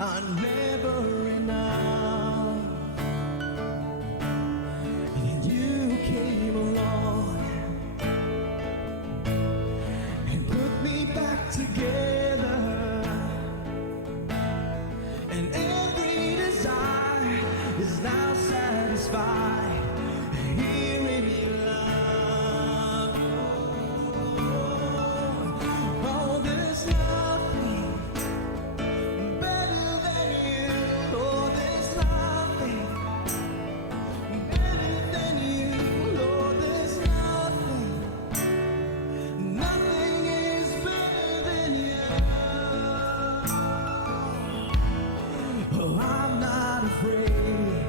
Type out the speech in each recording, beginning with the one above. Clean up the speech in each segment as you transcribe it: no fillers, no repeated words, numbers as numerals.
are never enough. And you came along and put me back together, and every desire is now satisfied here in your love. Oh, there's nothing better than you. Oh, there's nothing better than you. Oh, there's nothing is better than you. Oh, I'm not afraid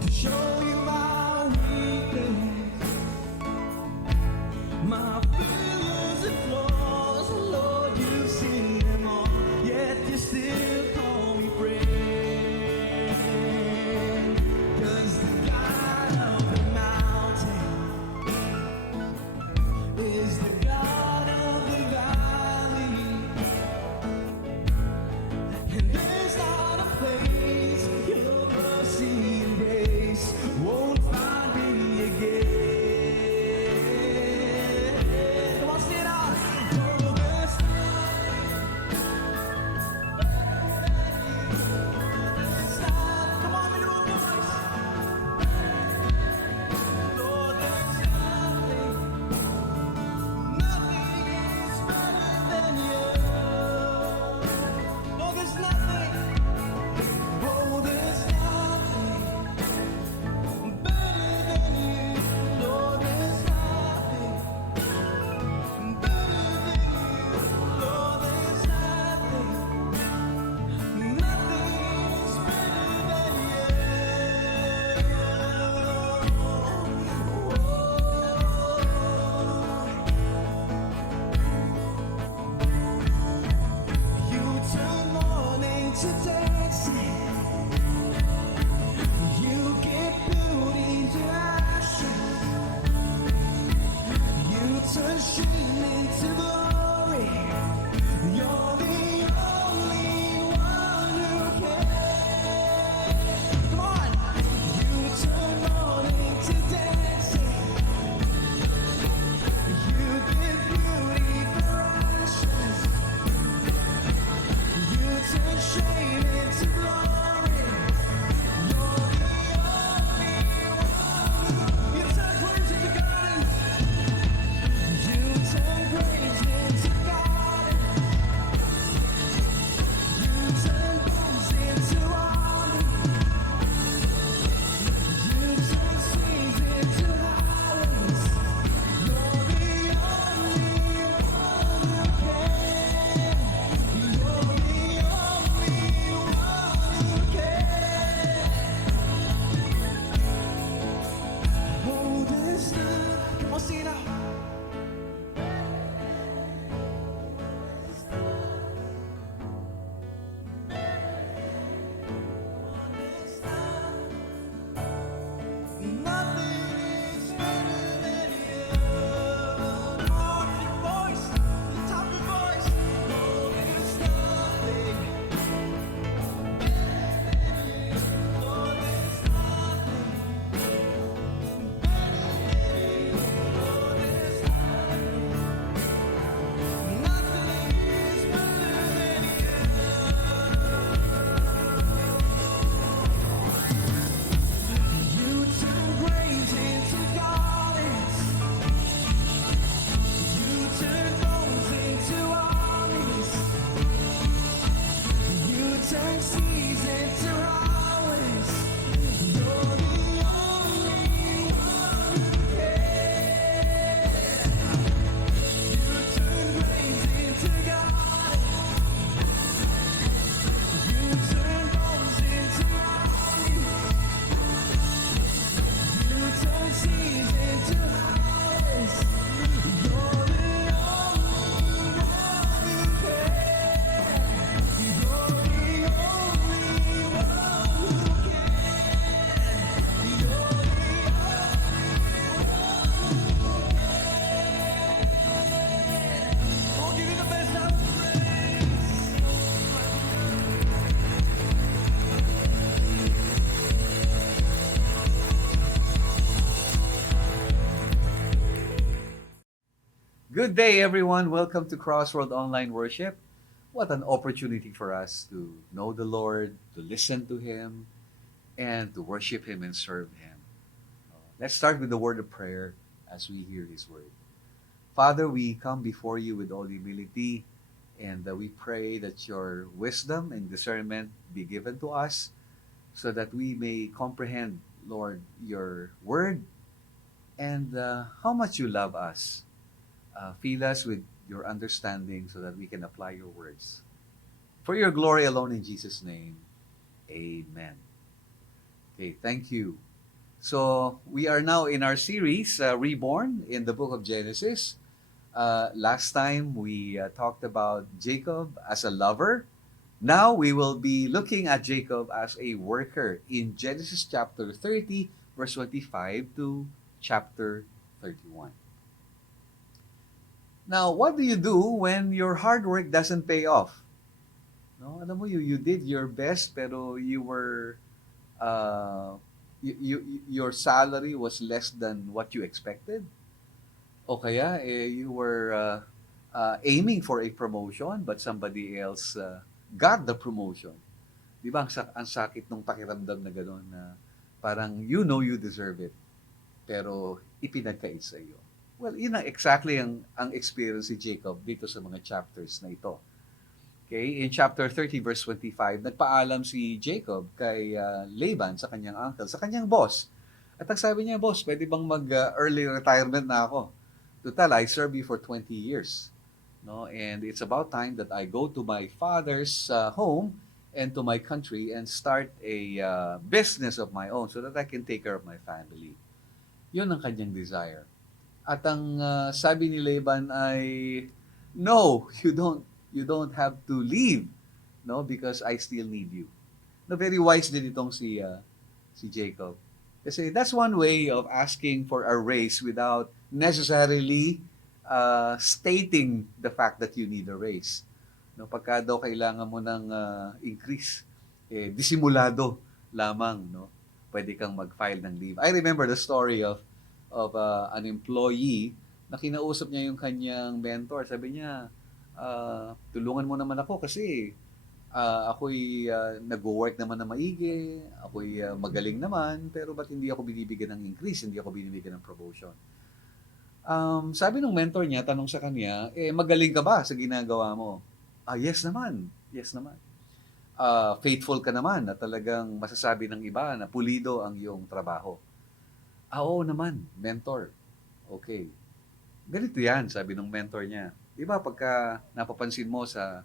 to show you my weakness, my feelings and flaws. Lord, you've seen them all, yet you still call me friend. 'Cause the God of the mountain is the God of the valley, and there's not a place your mercy and grace won't find me again. Come on, sing it out. Oh, there's nothing. Come on, with your voice. Lord, there's nothing. Nothing is better than you. Oh, there's nothing. Oh, there's nothing better than you. Lord, there's nothing better than you. Lord, there's nothing. Nothing is better than you. You turn mourning to dancing. You give beauty to ashes. You turn shame into glory. You're the only one who can. Come on. You turn mourning to dancing. You give beauty for ashes. You turn shame into glory. You're the only one. You turn graves into gardens. You turn graves into gardens. You turn bones into olive. You turn streams into highways. You're the only one who can. You're the only one who can. Oh, there's none. Come on, sing it out. Nothing is better than you. Come on, with your voice, the top of your voice. Oh, there's nothing better than you. Oh, there's nothing better than you. Oh, there's Good day, everyone. Welcome to Crossroad Online Worship. What an opportunity for us to know the Lord, to listen to Him, and to worship Him and serve Him. Let's start with the word of prayer as we hear His word. Father, we come before you with all humility, and we pray that your wisdom and discernment be given to us so that we may comprehend, Lord, your word and how much you love us. Fill us with your understanding so that we can apply your words. For your glory alone in Jesus' name, amen. Okay, thank you. So, we are now in our series, Reborn, in the book of Genesis. Last time we talked about Jacob as a lover. Now we will be looking at Jacob as a worker in Genesis chapter 30, verse 25 to chapter 31. Now, what do you do when your hard work doesn't pay off? No, alam mo, you did your best pero you were your salary was less than what you expected. O kaya you were aiming for a promotion but somebody else got the promotion. 'Di ba ang sakit nung pakiramdam na gano'n na parang you know you deserve it pero ipinagkait sa iyo. Well, yun ang exactly ang experience ni Jacob dito sa mga chapters na ito. Okay, in chapter 30 verse 25, nagpaalam si Jacob kay Laban sa kanyang uncle, sa kanyang boss. At ang sabi niya, boss, pwede bang mag-early retirement na ako? Total, I served you for 20 years. No? And it's about time that I go to my father's home and to my country and start a business of my own so that I can take care of my family. Yun ang kanyang desire. At ang sabi ni Laban ay, no, you don't have to leave, no, because I still need you. No, very wise din itong si Jacob. Kasi that's one way of asking for a raise without necessarily stating the fact that you need a raise. No, pagka daw kailangan mo ng increase, disimulado lamang, no. Pwede kang mag-file ng leave. I remember the story of an employee na kinausap niya yung kanyang mentor. Sabi niya, tulungan mo naman ako kasi ako'y nag-work naman na maigi, ako'y magaling naman, pero ba't hindi ako binibigyan ng increase, hindi ako binibigyan ng promotion? Sabi ng mentor niya, tanong sa kanya, magaling ka ba sa ginagawa mo? Yes naman, yes naman. Faithful ka naman na talagang masasabi ng iba na pulido ang iyong trabaho. Oo naman, mentor. Okay. Ganito yan, sabi ng mentor niya. Di ba pagka napapansin mo sa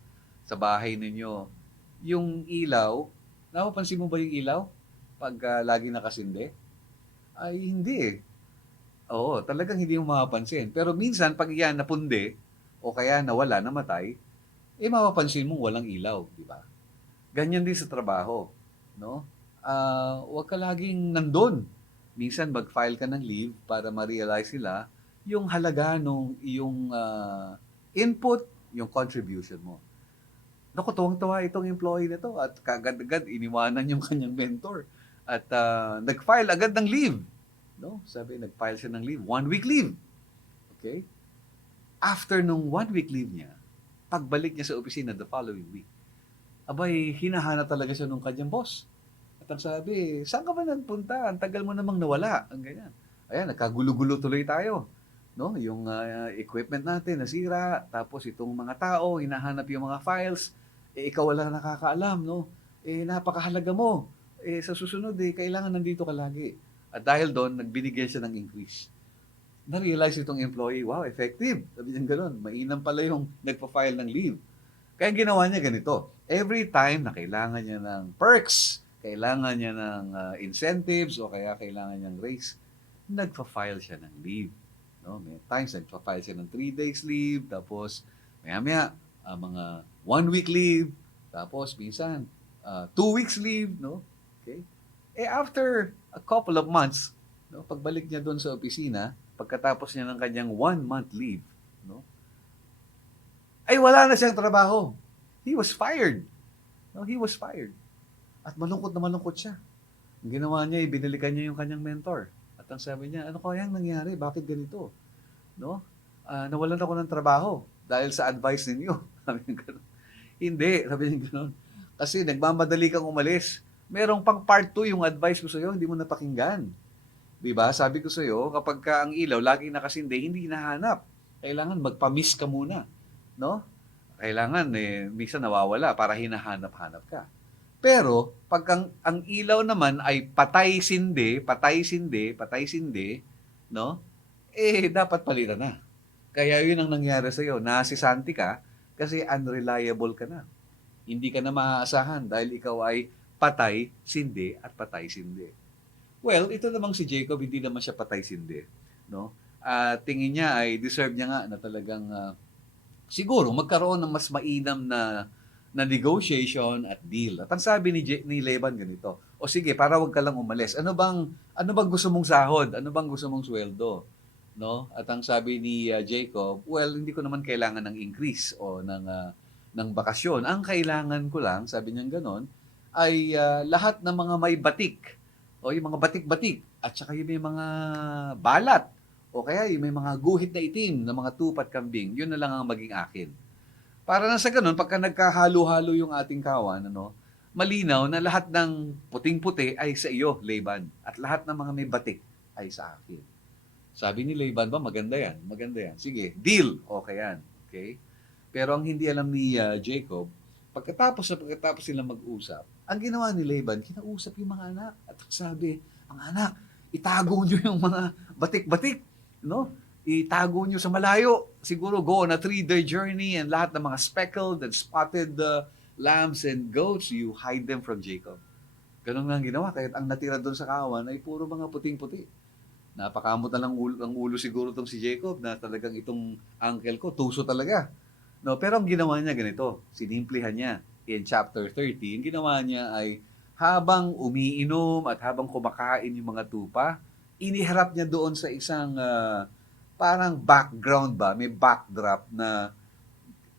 bahay ninyo, yung ilaw, napapansin mo ba yung ilaw? Pag lagi nakasindi? Ay, hindi eh. Oo, talagang hindi mo mapapansin. Pero minsan, pag yan napundi, o kaya nawala, namatay, mapapansin mo walang ilaw, di ba? Ganyan din sa trabaho, no? Huwag ka laging nandun. Minsan, mag-file ka ng leave para ma-realize nila yung halaga nung iyong input, yung contribution mo. Naku, tuwang-tuwa itong employee na to at kagad-agad iniwanan yung kanyang mentor at nag-file agad ng leave. No? Sabi, nag-file siya ng leave. 1 week leave. Okay? After nung 1 week leave niya, pagbalik niya sa opisina the following week, abay, hinahanap talaga siya nung kanyang boss. At ang sabi, saan ka ba nagpunta? Ang tagal mo namang nawala. Ang ganyan. Ayan, nagkagulo-gulo tuloy tayo. No? Yung equipment natin nasira, tapos itong mga tao, hinahanap yung mga files, ikaw wala nakakaalam, no? Napakahalaga mo. Sa susunod, kailangan nandito ka lagi. At dahil doon, nagbinigay siya ng increase. Na-realize itong employee, wow, effective. Sabi niya gano'n, mainam pala yung nagpa-file ng leave. Kaya ginawa niya ganito. Every time na kailangan niya ng perks, kailangan niya ng incentives, o kaya kailangan niyang raise, nagpa-file siya ng leave. No? May times, nagpa-file siya ng 3 days leave, tapos maya-maya, mga 1 week leave, tapos minsan, 2 weeks leave, no? Okay? After a couple of months, no, pagbalik niya doon sa opisina, pagkatapos niya ng kanyang 1 month leave, no, ay wala na siyang trabaho. He was fired. No, he was fired. At malungkot na malungkot siya. Ang ginawa niya, binalikan niya yung kanyang mentor. At ang sabi niya, ano kayang nangyari? Bakit ganito? No? nawalan ako ng trabaho dahil sa advice ninyo. Sabi niya gano'n. Hindi, sabi niya gano'n. Kasi nagmamadali kang umalis. Merong pang part 2 yung advice ko sa'yo, hindi mo napakinggan. 'Di ba? Sabi ko sa'yo, kapag ka ang ilaw laging nakasindi, hindi hinahanap. Kailangan magpa-miss ka muna, no? Kailangan minsan nawawala para hinahanap-hanap ka. Pero pag ang ilaw naman ay patay-sindi, patay-sindi, patay-sindi, no? Dapat palitan na. Kaya yun ang nangyari sa'yo. Nasisanti ka kasi unreliable ka na. Hindi ka na maaasahan dahil ikaw ay patay-sindi at patay-sindi. Well, ito namang si Jacob, hindi naman siya patay-sindi. No? Tingin niya ay deserve niya nga na talagang siguro magkaroon ng mas mainam na negotiation at deal. At ang sabi ni Laban ganito, o sige, para wag ka lang umalis. Ano bang gusto mong sahod? Ano bang gusto mong sweldo? No? At ang sabi ni Jacob, well, hindi ko naman kailangan ng increase o ng bakasyon. Ang kailangan ko lang, sabi niya gano'n, ay lahat ng mga may batik o yung mga batik-batik at saka yung may mga balat o kaya yung may mga guhit na itim na mga tupat kambing, yun na lang ang maging akin. Para na sa ganun, pagka nagkahalo-halo yung ating kawan, malinaw na lahat ng puting-puti ay sa iyo, Laban. At lahat ng mga may batik ay sa akin. Sabi ni Laban ba, maganda yan, maganda yan. Sige, deal, okay yan. Okay? Pero ang hindi alam ni Jacob, pagkatapos sila mag-usap, ang ginawa ni Laban, kinausap yung mga anak. At sabi, mga anak, itago nyo yung mga batik-batik. No? Itago nyo sa malayo. Siguro go on a 3-day journey and lahat ng mga speckled and spotted lambs and goats, you hide them from Jacob. Ganun nga ang ginawa. Kahit ang natira doon sa kawan ay puro mga puting-puti. Napakamot na lang ang ulo siguro itong si Jacob na talagang itong uncle ko, tuso talaga. No, pero ang ginawa niya ganito, sinimplihan niya. In chapter 13, ginawa niya ay habang umiinom at habang kumakain yung mga tupa, iniharap niya doon sa isang parang background ba, may backdrop na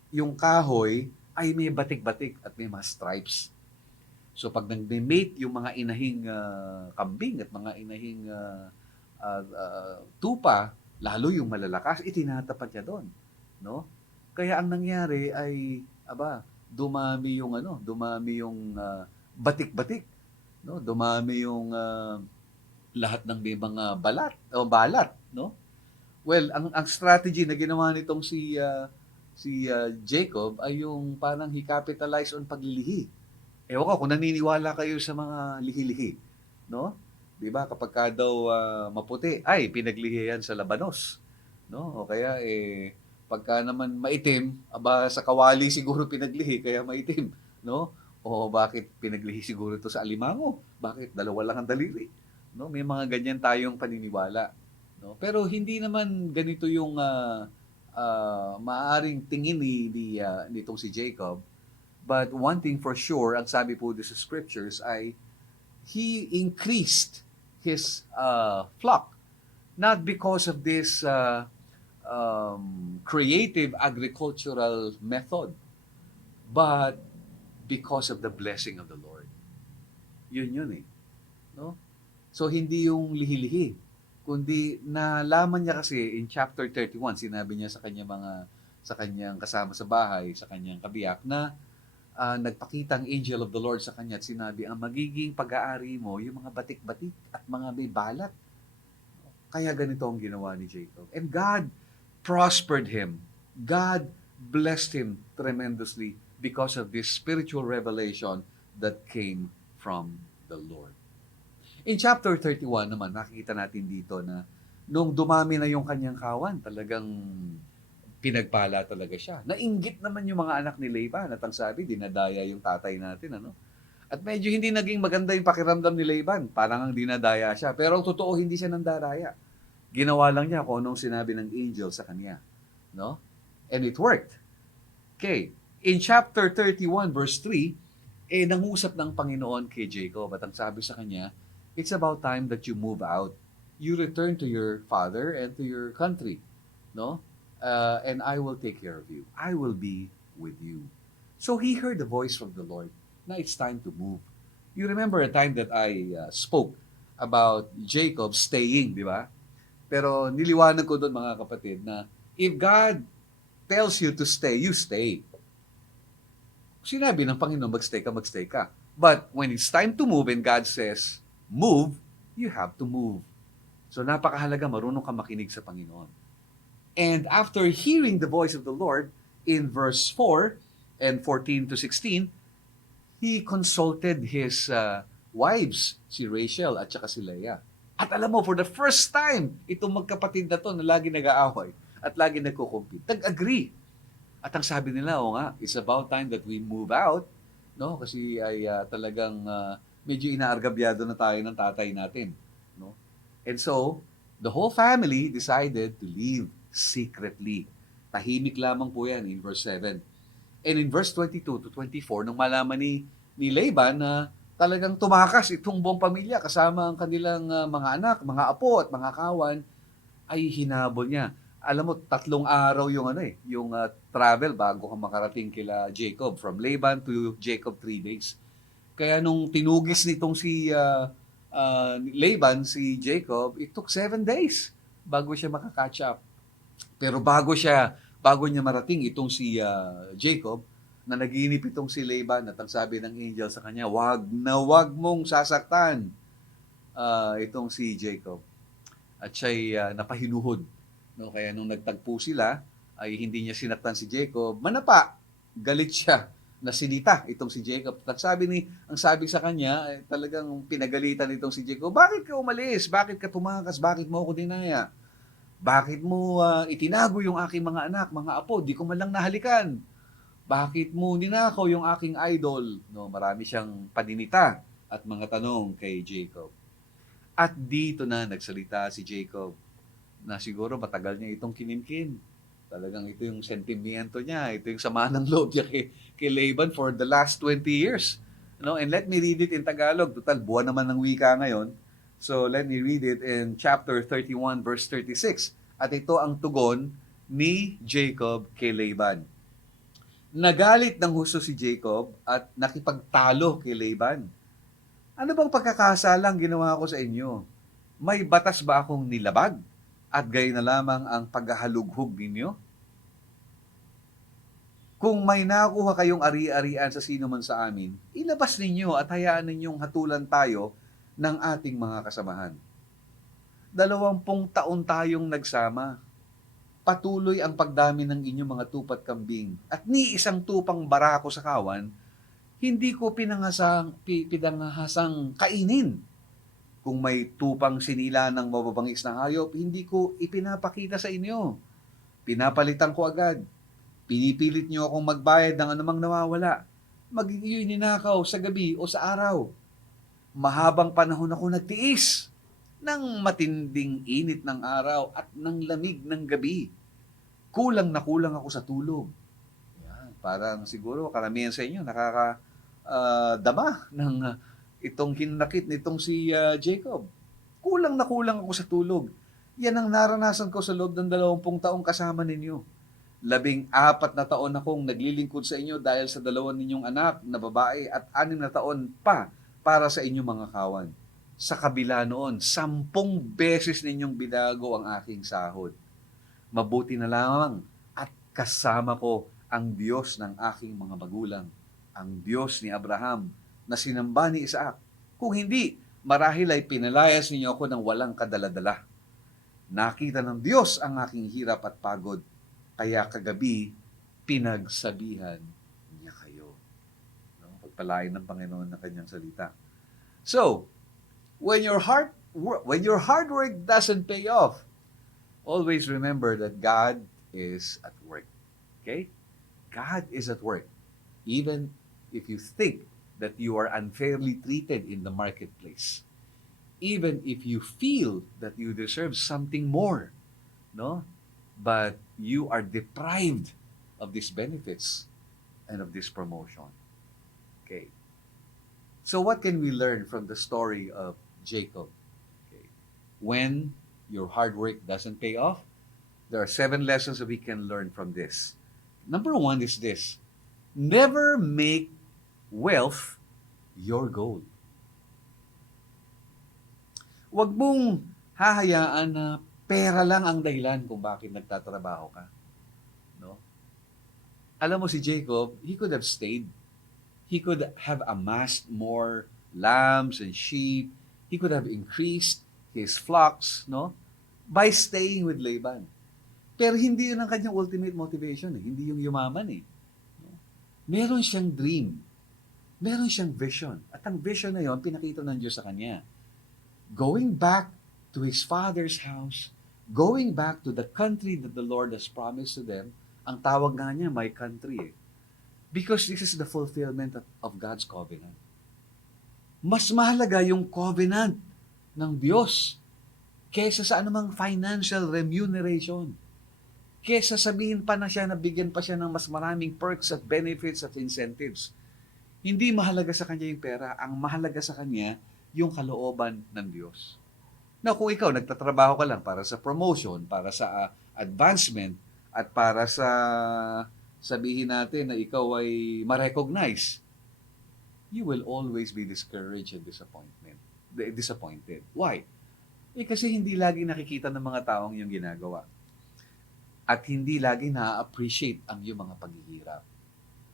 yung kahoy ay may batik-batik at may mga stripes. So pag nag-mate yung mga inahing kambing at mga inahing tupa, lalo yung malalakas, itinatapat niya doon, no? Kaya ang nangyari ay dumami yung batik-batik, no? Dumami yung lahat ng may mga balat, no? Well, ang strategy na ginawa nitong si Jacob ay yung parang he capitalized on paglilihi. Ewan ko kung naniniwala kayo sa mga lihi-lihi, no? 'Di ba kapag ka daw maputi, ay pinaglihi yan sa labanos, no? O kaya pagka naman maitim, sa kawali siguro pinaglihi kaya maitim, no? O bakit pinaglihi siguro ito sa alimango? Bakit dalawa lang ang daliri? No? May mga ganyan tayong paniniwala, no? Pero hindi naman ganito yung maaaring tingin nitong si Jacob. But one thing for sure, ang sabi po sa scriptures ay he increased his flock not because of this creative agricultural method, but because of the blessing of the Lord. Yun no? So hindi yung lihi-lihi, kundi nalaman niya kasi in chapter 31, sinabi niya sa kanyang kasama sa bahay, sa kanyang kabiyak na nagpakita ang angel of the Lord sa kanya at sinabi, ang magiging pag-aari mo, yung mga batik-batik at mga may balat. Kaya ganito ang ginawa ni Jacob. And God prospered him. God blessed him tremendously because of this spiritual revelation that came from the Lord. In chapter 31 naman, nakikita natin dito na nung dumami na yung kanyang kawan, talagang pinagpala talaga siya. Nainggit naman yung mga anak ni Laban at ang sabi, dinadaya yung tatay natin, At medyo hindi naging maganda yung pakiramdam ni Laban. Parang ang dinadaya siya. Pero ang totoo, hindi siya nandaraya. Ginawa lang niya kung anong sinabi ng angel sa kanya. No? And it worked. Okay. In chapter 31, verse 3, nangusap ng Panginoon kay Jacob at ang sabi sa kanya, it's about time that you move out. You return to your father and to your country. No? And I will take care of you. I will be with you. So he heard the voice from the Lord. Now it's time to move. You remember a time that I spoke about Jacob staying, di ba? Pero niliwanag ko doon mga kapatid na If God tells you to stay, you stay. Sinabi ng Panginoon, magstay ka. But when it's time to move and God says, move, you have to move. So napakahalaga marunong ka makinig sa Panginoon. And after hearing the voice of the Lord, in verse 4 and 14 to 16, he consulted his wives, si Rachel at saka si Leah. At alam mo, for the first time, itong magkapatid na to na lagi nag-aaway at lagi nagko-compete, nag-agree. At ang sabi nila, o nga, it's about time that we move out, no? Kasi ay talagang medyo inaargabyado na tayo ng tatay natin, no? And so, the whole family decided to leave secretly. Tahimik lamang po yan in verse 7. And in verse 22 to 24, nung malaman ni Laban na talagang tumakas itong buong pamilya kasama ang kanilang mga anak, mga apo at mga kawan, ay hinabol niya. Alam mo, 3 araw yung yung travel bago ka makarating kila Jacob. From Laban to Jacob, 3 days. Kaya nung tinugis nitong si Laban, si Jacob, it took 7 days bago siya makakatch up. Pero bago niya marating itong si Jacob, na naginip itong si Laban at ang sabi ng angel sa kanya, wag mong sasaktan itong si Jacob. At siya'y napahinuhod. No? Kaya nung nagtagpo sila, ay hindi niya sinaktan si Jacob. Manapa, galit siya na sinita itong si Jacob. At ang sabi sa kanya, ay talagang pinagalitan itong si Jacob, bakit ka umalis? Bakit ka tumakas? Bakit mo ako dinaya? Bakit mo itinago yung aking mga anak, mga apo? Di ko man lang nahalikan. Bakit mo ninakaw yung aking idol? No, marami siyang paninita at mga tanong kay Jacob. At dito na nagsalita si Jacob na siguro matagal niya itong kinimkim. Talagang ito yung sentimiento niya, ito yung sama ng loob niya kay Laban for the last 20 years. No? And let me read it in Tagalog. Total, buwan naman ng wika ngayon. So let me read it in chapter 31 verse 36. At ito ang tugon ni Jacob kay Laban. Nagalit ng husto si Jacob at nakipagtalo kay Laban. Ano bang pagkakasalang ginawa ko sa inyo? May batas ba akong nilabag? At gayon na lamang ang paghahalughog ninyo? Kung may nakuha kayong ari-arian sa sino man sa amin, ilabas ninyo at hayaan ninyong hatulan tayo ng ating mga kasamahan. 20 taon tayong nagsama. Patuloy ang pagdami ng inyong mga tupat kambing at ni isang tupang barako sa kawan, hindi ko pinangahasang kainin. Kung may tupang sinila ng mababangis na hayop, hindi ko ipinapakita sa inyo. Pinapalitan ko agad. Pinipilit niyo akong magbayad ng anumang nawawala. Magiging ninakaw sa gabi o sa araw. Mahabang panahon ako nagtiis ng matinding init ng araw at ng lamig ng gabi. Kulang na kulang ako sa tulog. Yan, parang siguro karamihan sa inyo nakakadama ng itong hinanakit nitong si Jacob. Kulang na kulang ako sa tulog. Yan ang naranasan ko sa loob ng 20 taong kasama ninyo. 14 na taon akong naglilingkod sa inyo dahil sa 2 ninyong anak na babae at 6 na taon pa para sa inyong mga kawan. Sa kabila noon, 10 beses ninyong binago ang aking sahod. Mabuti na lamang at kasama ko ang Diyos ng aking mga magulang, ang Diyos ni Abraham, na sinamba ni Isaac. Kung hindi, marahil ay pinalayas ninyo ako ng walang kadaladala. Nakita ng Diyos ang aking hirap at pagod, kaya kagabi pinagsabihan niya kayo. No? Pagpalain ng Panginoon ng kanyang salita. So, when your hard work doesn't pay off, always remember that God is at work. Okay? God is at work. Even if you think that you are unfairly treated in the marketplace. Even if you feel that you deserve something more, no? But you are deprived of these benefits and of this promotion. Okay. So what can we learn from the story of Jacob? Okay. When your hard work doesn't pay off, there are 7 lessons that we can learn from this. Number 1 is this: never make wealth your goal. Huwag mong hahayaan na Pera lang ang dahilan kung bakit nagtatrabaho ka. No? Alam mo si Jacob, he could have stayed. He could have amassed more lambs and sheep. He could have increased his flocks, no? By staying with Laban. Pero hindi yun ang kanyang ultimate motivation. Hindi yung yumaman eh. No? Meron siyang dream. Meron siyang vision. At ang vision na yon pinakita ng Diyos sa kanya. Going back to his father's house, going back to the country that the Lord has promised to them, ang tawag nga niya, my country eh. Because this is the fulfillment of God's covenant. Mas mahalaga yung covenant ng Diyos kaysa sa anumang financial remuneration. Kaysa sabihin pa na siya na bigyan pa siya ng mas maraming perks at benefits at incentives. Hindi mahalaga sa kanya yung pera. Ang mahalaga sa kanya yung kalooban ng Diyos. Na kung ikaw nagtatrabaho ka lang para sa promotion, para sa advancement, at para sa sabihin natin na ikaw ay ma-recognize, you will always be discouraged and disappointed. Why? Kasi hindi lagi nakikita ng mga taong yung ginagawa. At hindi lagi na-appreciate ang iyong mga paghihirap.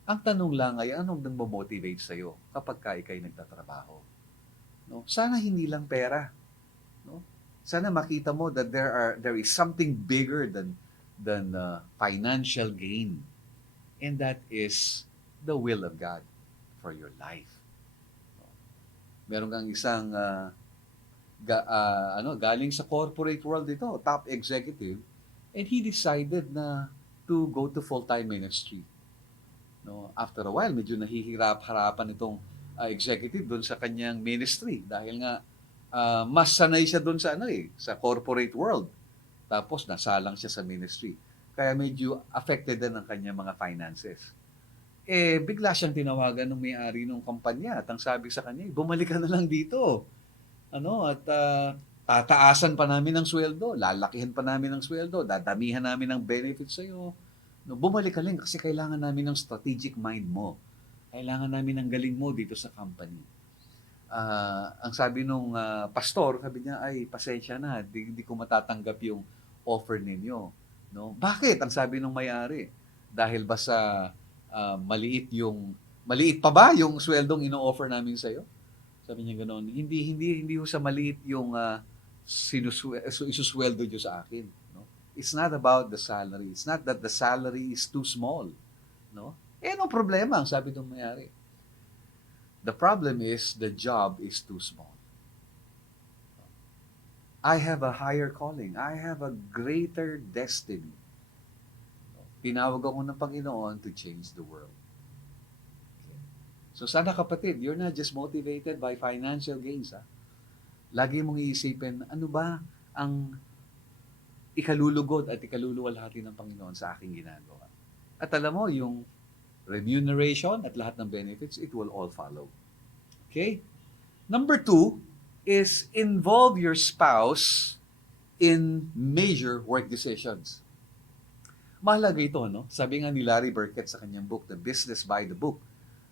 Ang tanong lang ay, anong nagmo-motivate sa'yo kapag ka ikay nagtatrabaho? No? Sana hindi lang pera. No? Sana makita mo that there is something bigger than financial gain. And that is the will of God for your life. Meron kang isang galing sa corporate world ito, top executive, and he decided na to go to full-time ministry. No, after a while, medyo nahihirap-harapan itong executive doon sa kanyang ministry dahil nga mas sanay siya doon sa sa corporate world. Tapos nasalang siya sa ministry. Kaya medyo affected din ang kanyang mga finances. Bigla siyang tinawagan ng may-ari ng kumpanya at ang sabi sa kanya, bumalik ka na lang dito. Tataasan pa namin ang sweldo, lalakihan pa namin ang sweldo, dadamihan namin ng benefits sa'yo. No, bumalik ka lang kasi kailangan namin ng strategic mind mo. Kailangan namin ng galing mo dito sa company. Ang sabi nung pastor, sabi niya, ay pasensya na, hindi ko matatanggap yung offer ninyo. No? Bakit? Ang sabi nung may-ari. Dahil ba sa maliit pa ba yung sweldong ino-offer namin sa iyo? Sabi niya ganoon. Hindi ho sa maliit yung isusweldo niyo sa akin, no? It's not about the salary. It's not that the salary is too small, no? Anong problema? Ang sabi nung may-ari. The problem is the job is too small. I have a higher calling. I have a greater destiny. Tinawag ako ng Panginoon to change the world. Okay. So sana kapatid, you're not just motivated by financial gains. Lagi mong iisipin, ano ba ang ikalulugod at ikaluluwalhati ng Panginoon sa aking ginagawa? At alam mo, yung remuneration at lahat ng benefits, it will all follow. Okay? Number 2, is involve your spouse in major work decisions. Mahalaga ito, no? Sabi nga ni Larry Burkett sa kanyang book, The Business by the Book,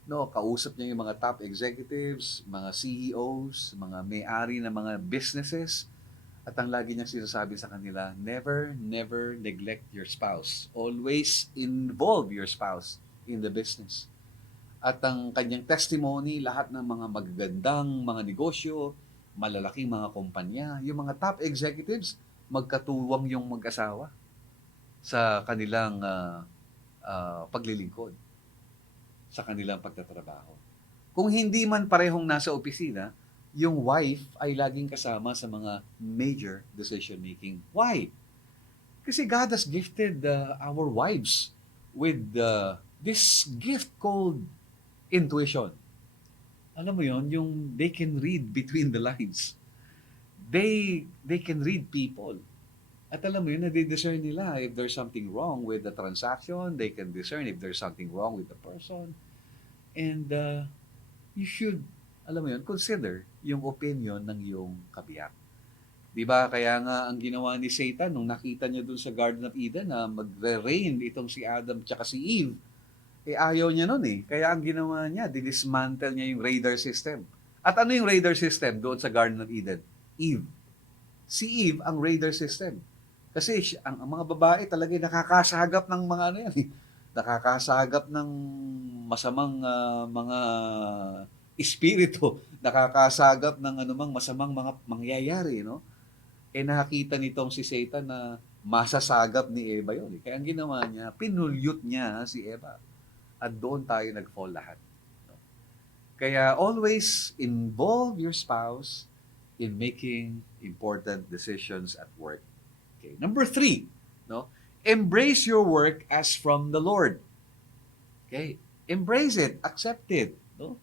no, kausap niya yung mga top executives, mga CEOs, mga may-ari ng mga businesses, at ang lagi niyang sinasabi sa kanila, never neglect your spouse. Always involve your spouse in the business. At ang kanyang testimony, lahat ng mga magagandang mga negosyo, malalaking mga kumpanya, yung mga top executives, magkatuwang yung mag-asawa sa kanilang paglilingkod, sa kanilang pagtatrabaho. Kung hindi man parehong nasa opisina, yung wife ay laging kasama sa mga major decision-making. Why? Kasi God has gifted our wives with this gift called intuition. Alam mo yon, yung they can read between the lines. They can read people. At alam mo yun, nadi-discern nila if there's something wrong with the transaction, they can discern if there's something wrong with the person. And you should, alam mo yun, consider yung opinion ng iyong kabiyak. Diba? Kaya nga ang ginawa ni Satan nung nakita niya dun sa Garden of Eden na magre-reign itong si Adam tsaka si Eve, ayaw niya nun eh. Kaya ang ginawa niya, dinismantle niya yung radar system. At ano yung radar system doon sa Garden of Eden? Eve. Si Eve ang radar system. Kasi ang mga babae talaga nakakasagap ng mga ano yan, nakakasagap ng masamang mga espiritu, nakakasagap ng anumang masamang mga mangyayari, no? Eh nakita nitong si Satan na masasagap ni Eva yun. Kaya ang ginawa niya, pinulyot niya si Eva. At doon tayo nag-fall lahat. No? Kaya always involve your spouse in making important decisions at work. Okay. Number 3, no? Embrace your work as from the Lord. Okay? Embrace it, accept it, no?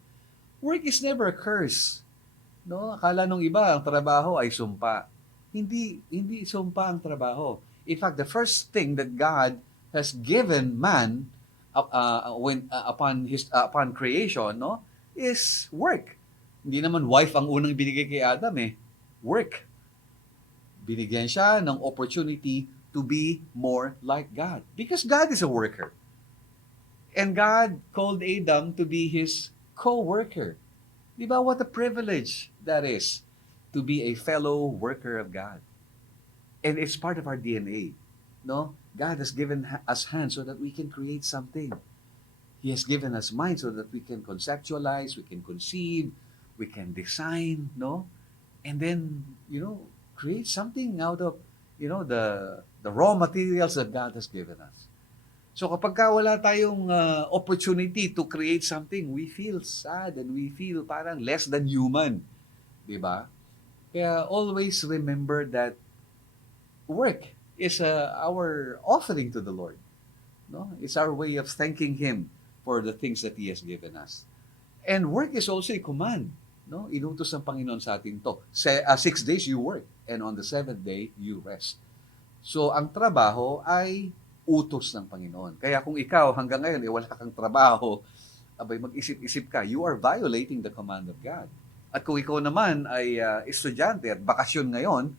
Work is never a curse. No? Akala nung iba ang trabaho ay sumpa. Hindi sumpa ang trabaho. In fact, the first thing that God has given man upon creation, no, is work. Hindi naman wife ang unang binigay kay Adam work. Binigyan siya ng opportunity to be more like God because God is a worker. And God called Adam to be his co-worker. Di ba? What a privilege that is to be a fellow worker of God. And it's part of our DNA. No? God has given us hands so that we can create something. He has given us minds so that we can conceptualize, we can conceive, we can design, no? And then, create something out of, the raw materials that God has given us. So kapag wala tayong opportunity to create something, we feel sad and we feel parang less than human. Di ba? Kaya always remember that work is our offering to the Lord. No? It's our way of thanking Him for the things that He has given us. And work is also a command. No? Inutos ng Panginoon sa atin to. 6 days you work, and on the 7th day, you rest. So, ang trabaho ay utos ng Panginoon. Kaya kung ikaw hanggang ngayon, wala kang trabaho, abay mag-isip-isip ka, you are violating the command of God. At kung ikaw naman ay estudyante at bakasyon ngayon,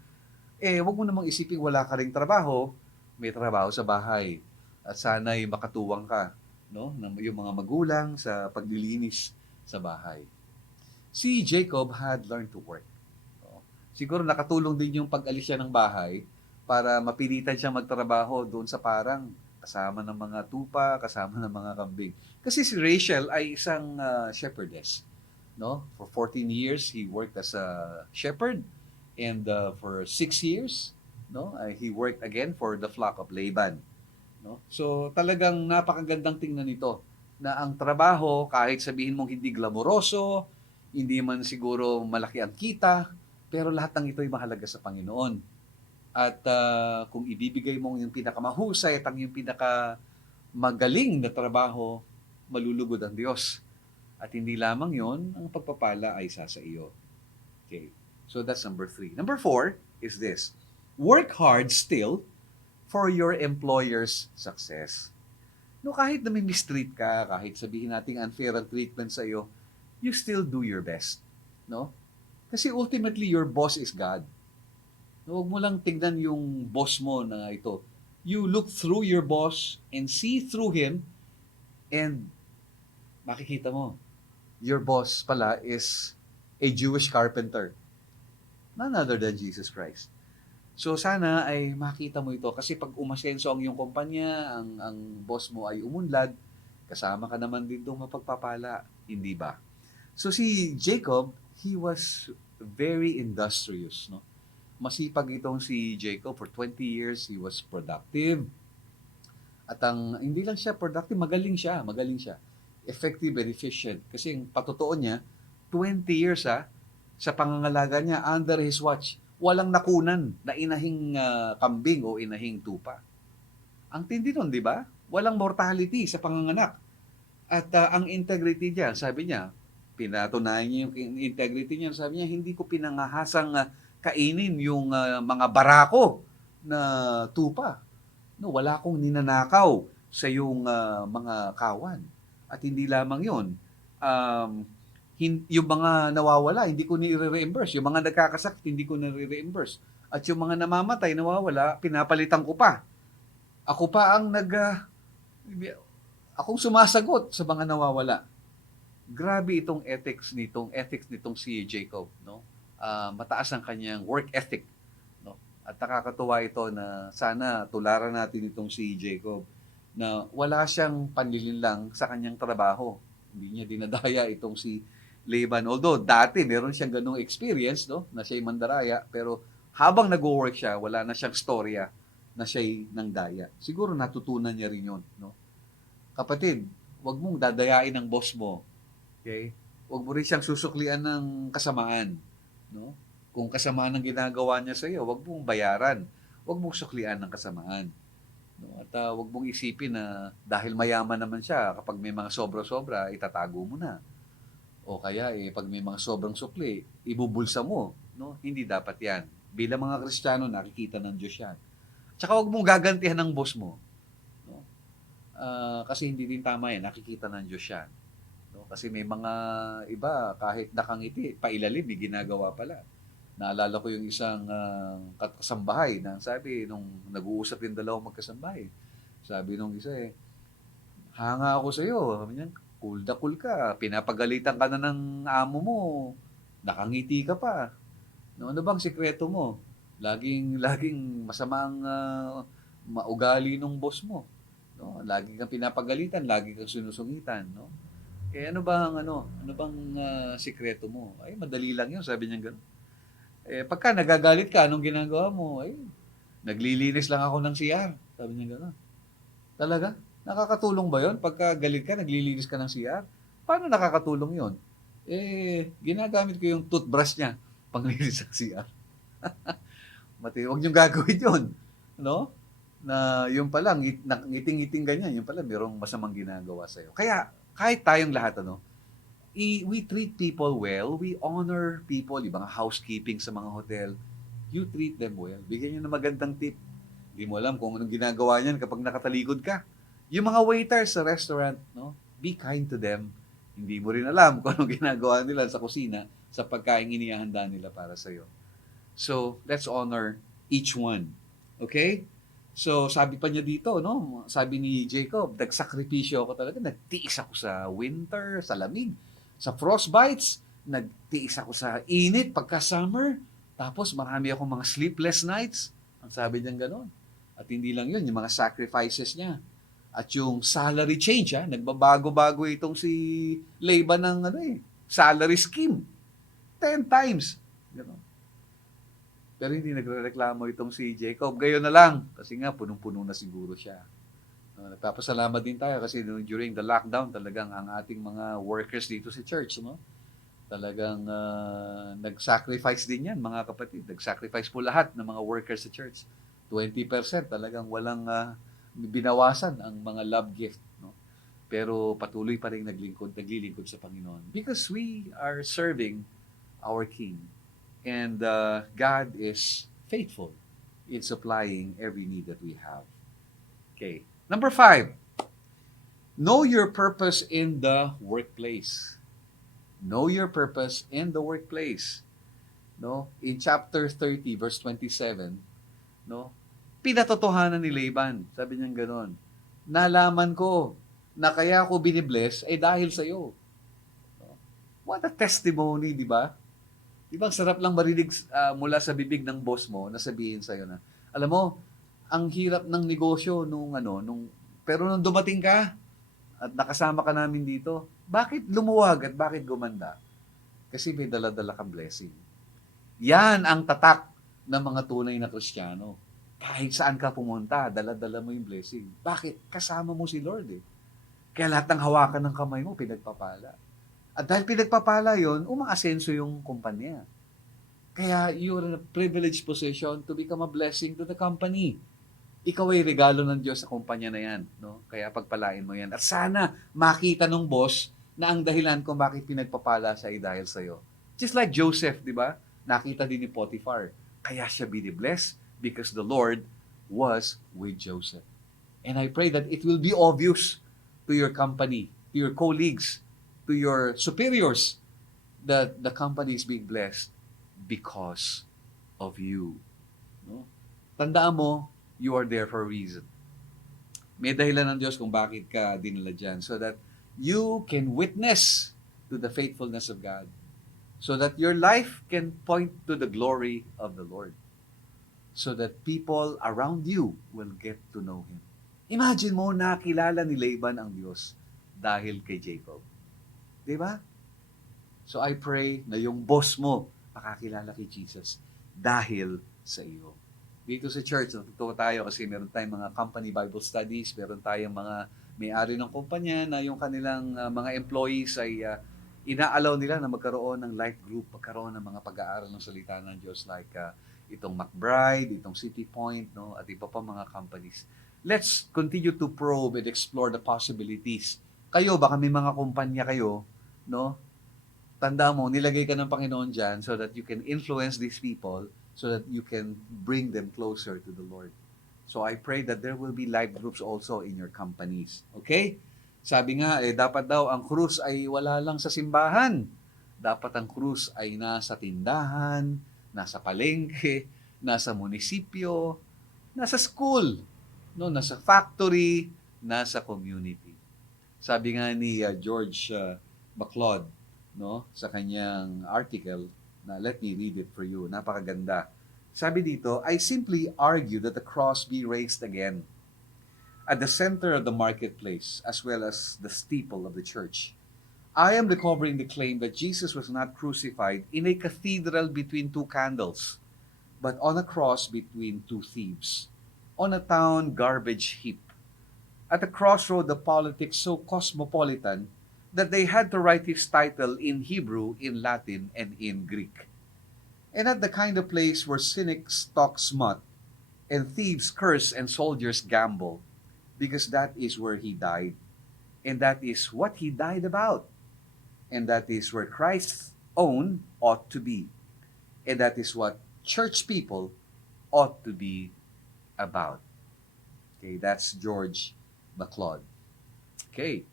wag mo namang isipin wala ka ring trabaho, may trabaho sa bahay. At sana'y makatuwang ka, no? Yung mga magulang sa paglilinis sa bahay. Si Jacob had learned to work. No? Siguro nakatulong din yung pag-alis siya ng bahay para mapilitan siyang magtrabaho doon sa parang kasama ng mga tupa, kasama ng mga kambing. Kasi si Rachel ay isang shepherdess. No? For 14 years, he worked as a shepherd. And for 6 years, no, he worked again for the flock of Laban. No? So talagang napakagandang tingnan nito na ang trabaho, kahit sabihin mong hindi glamoroso, hindi man siguro malaki ang kita, pero lahat ng ito ay mahalaga sa Panginoon. At kung ibibigay mo yung pinakamahusay at yung pinakamagaling na trabaho, malulugod ang Diyos. At hindi lamang yon, ang pagpapala ay sa iyo. Okay. So that's number 3. Number 4 is this. Work hard still for your employer's success. No, kahit na may mistreat ka, kahit sabihin nating unfair ang treatment sa iyo, you still do your best. No? Kasi ultimately, your boss is God. No, huwag mo lang tignan yung boss mo na ito. You look through your boss and see through him and makikita mo, your boss pala is a Jewish carpenter. None other than Jesus Christ. So sana ay makita mo ito kasi pag umasenso ang iyong kumpanya, ang boss mo ay umunlad, kasama ka naman din doon mapagpapala, hindi ba? So si Jacob, he was very industrious, no? Masipag itong si Jacob for 20 years, he was productive. At hindi lang siya productive, magaling siya. Effective and efficient. Kasi yung patotoo niya, 20 years sa pangangalaga niya under his watch, walang nakunan na inahing kambing o inahing tupa. Ang tindi nun, di ba? Walang mortality sa panganganak. At ang integrity niya, sabi niya, pinatunayan niya yung integrity niya. Sabi niya, hindi ko pinangahasang kainin yung mga barako na tupa. No, wala akong ninanakaw sa yung mga kawan. At hindi lamang yun, yung mga nawawala, hindi ko nire-reimburse. Yung mga nagkakasakit, hindi ko nire-reimburse. At yung mga namamatay, nawawala, pinapalitan ko pa. Ako pa ang akong sumasagot sa mga nawawala. Grabe itong ethics nitong si Jacob, no? Mataas ang kanyang work ethic, At nakakatuwa ito na sana tularan natin itong si Jacob na wala siyang panlilinlang sa kanyang trabaho. Hindi niya dinadaya itong si Laban. Although dati meron siyang ganung experience, no, na siya'y mandaraya, pero habang nag-work siya, wala na siyang storya na siya'y nangdaya. Siguro natutunan niya rin yun, no? Kapatid, wag mong dadayain ng boss mo. Okay? Wag mo rin siyang susuklian ng kasamaan, no? Kung kasamaan ang ginagawa niya sa iyo, wag mong bayaran. Wag mong suklian ng kasamaan. No? At wag mong isipin na dahil mayaman naman siya, kapag may mga sobra-sobra, itatago mo na. O kaya, pag may mga sobrang sukli, ibubulsa mo. No? Hindi dapat yan. Bilang mga Kristiyano, nakikita ng Diyos yan. Tsaka wag mong gagantihan ng boss mo. No? Kasi hindi din tama yan. Nakikita ng Diyos yan. No? Kasi may mga iba, kahit nakangiti, pailalim, may ginagawa pala. Naalala ko yung isang kasambahay na sabi, nung nag-uusap yung dalawang magkasambahay, sabi nung isa hanga ako sa iyo. Sabi niya, cool da cool ka. Pinapagalitan ka na ng amo mo. Nakangiti ka pa. No, ano bang sikreto mo? Laging masamang maugali ng boss mo. No? Lagi kang pinapagalitan, lagi kang sinusungitan. No? Ano bang sikreto mo? Ay, madali lang yun, sabi niya gano'n. Pagka nagagalit ka, anong ginagawa mo? Ay, naglilinis lang ako ng CR. Sabi niya gano'n. Talaga? Nakakatulong ba yon? Pagka galit ka, naglilinis ka ng CR? Paano nakakatulong yon? Ginagamit ko yung toothbrush niya panglinis ng CR. Huwag niyong gagawin yun. No? Na yung pala, ngiting-ngiting ganyan, yung pala, mayroong masamang ginagawa sa'yo. Kaya, kahit tayong lahat, we treat people well, we honor people, yung mga housekeeping sa mga hotel, you treat them well. Bigyan nyo ng magandang tip. Hindi mo alam kung anong ginagawa niyan kapag nakatalikod ka. Yung mga waiters sa restaurant, no? Be kind to them. Hindi mo rin alam kung anong ginagawa nila sa kusina sa pagkain inihahanda nila para sa'yo. So, let's honor each one. Okay? So, sabi pa niya dito, no? Sabi ni Jacob, nagsakripisyo ako talaga. Nagtiis ako sa winter, sa lamig, sa frostbites. Nagtiis ako sa init pagka-summer. Tapos, marami akong mga sleepless nights. Ang sabi niya gano'n. At hindi lang yun, yung mga sacrifices niya. At yung salary change, nagbabago-bago itong si Laban ng salary scheme. 10 times. Gano'n. Pero hindi nagrereklamo itong si Jacob. Gayon na lang. Kasi nga, punong-puno na siguro siya. Nagpapasalamat din tayo kasi during the lockdown, talagang ang ating mga workers dito sa church, no? Talagang nag-sacrifice din yan, mga kapatid. Nag-sacrifice po lahat ng mga workers sa church. 20% talagang walang binawasan ang mga love gift, no? Pero patuloy pa rin naglilingkod sa Panginoon. Because we are serving our King. And God is faithful in supplying every need that we have. Okay. Number 5, know your purpose in the workplace. Know your purpose in the workplace. No? In chapter 30, verse 27, no? Pinatotohanan ni Laban. Sabi niya gano'n, nalaman ko na kaya ako binibless ay dahil sa iyo. No? What a testimony, di ba? Di ba, sarap lang marinig mula sa bibig ng boss mo na sabihin sa'yo na, alam mo, ang hirap ng negosyo pero nung dumating ka at nakasama ka namin dito, bakit lumuwag at bakit gumanda? Kasi may dala-dala kang blessing. Yan ang tatak ng mga tunay na Kristiyano. Kahit saan ka pumunta, dala-dala mo yung blessing. Bakit? Kasama mo si Lord Kaya lahat ng hawakan ng kamay mo, pinagpapala. At dahil pinagpapala yon, umaasenso yung kumpanya. Kaya you're in a privileged position to become a blessing to the company. Ikaw ay regalo ng Diyos sa kumpanya na yan. No? Kaya pagpalain mo yan. At sana makita ng boss na ang dahilan kung bakit pinagpapala siya ay dahil sa'yo. Just like Joseph, di ba? Nakita din ni Potiphar. Kaya siya binibless because the Lord was with Joseph. And I pray that it will be obvious to your company, to your colleagues, to your superiors, that the company is being blessed because of you. No? Tandaan mo, you are there for a reason. May dahilan ng Diyos kung bakit ka dinala dyan, so that you can witness to the faithfulness of God, so that your life can point to the glory of the Lord. so that people around you will get to know Him. Imagine mo, nakilala ni Laban ang Diyos dahil kay Jacob. Di ba? So I pray na yung boss mo makakilala kay Jesus dahil sa iyo. Dito sa church, natutuwa tayo kasi meron tayong mga company Bible studies, meron tayong mga may-ari ng kumpanya na yung kanilang mga employees ay inaalaw nila na magkaroon ng life group, magkaroon ng mga pag-aaral ng salita ng Diyos like itong McBride, itong City Point, no, at iba pa mga companies. Let's continue to probe and explore the possibilities. Kayo, baka may mga kumpanya kayo, no? Tanda mo, nilagay ka ng Panginoon dyan so that you can influence these people, so that you can bring them closer to the Lord. So I pray that there will be life groups also in your companies. Okay? Sabi nga, dapat daw ang krus ay wala lang sa simbahan. Dapat ang krus ay nasa tindahan, nasa palengke, nasa munisipyo, nasa school, no, nasa factory, nasa community. Sabi nga ni George MacLeod, no, sa kanyang article, na let me read it for you. Napakaganda. Sabi dito, I simply argue that the cross be raised again at the center of the marketplace as well as the steeple of the church. I am recovering the claim that Jesus was not crucified in a cathedral between two candles, but on a cross between two thieves, on a town garbage heap, at a crossroad of politics so cosmopolitan that they had to write his title in Hebrew, in Latin, and in Greek. And at the kind of place where cynics talk smut, and thieves curse and soldiers gamble, because that is where he died, and that is what he died about, and that is where Christ's own ought to be, and that is what church people ought to be about. Okay, that's George MacLeod. Okay,